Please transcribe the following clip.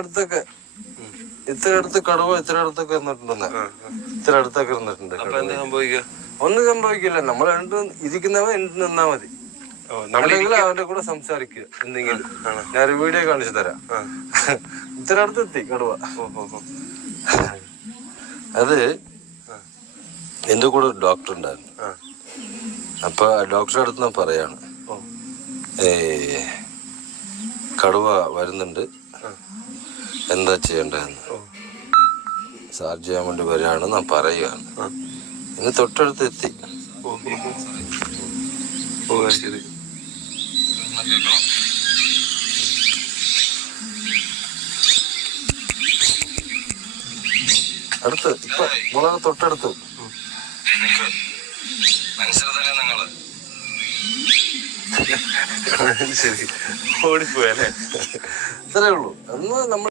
അടുത്തൊക്കെ ഇത്ര അടുത്ത് കടുവ ഇത്ര അടുത്തൊക്കെ നിന്നിട്ടുണ്ടെന്ന്. ഇത്ര അടുത്തൊക്കെ നിന്നിട്ടുണ്ട്. ഒന്നും സംഭവിക്കില്ല. നമ്മൾ ഇരിക്കുന്നവൻ നിന്നാ മതി. അല്ലെങ്കിൽ അവന്റെ കൂടെ സംസാരിക്കുക എന്തെങ്കിലും. ഞാൻ വീഡിയോ കാണിച്ചു തരാം. ഇത്ര അടുത്തെത്തി കടുവ. അത് എന്റെ കൂടെ ഒരു ഡോക്ടർ ഉണ്ടായിരുന്നു. അപ്പൊ ഡോക്ടറുടെ അടുത്ത് ഞാൻ പറയാണ്, കടുവ വരുന്നുണ്ട്, എന്താ ചെയ്യണ്ടെന്ന് ചാർജ് ചെയ്യാൻ വേണ്ടി വരികയാണ് ഞാൻ പറയുകയാണ്. ഇന്ന് തൊട്ടടുത്ത് എത്തി. അടുത്ത് ഇപ്പൊ വളരെ തൊട്ടടുത്ത്. ശരി, ഓടിപ്പോയല്ലേ? ഇത്രേ ഉള്ളൂ. അന്ന് നമ്മൾ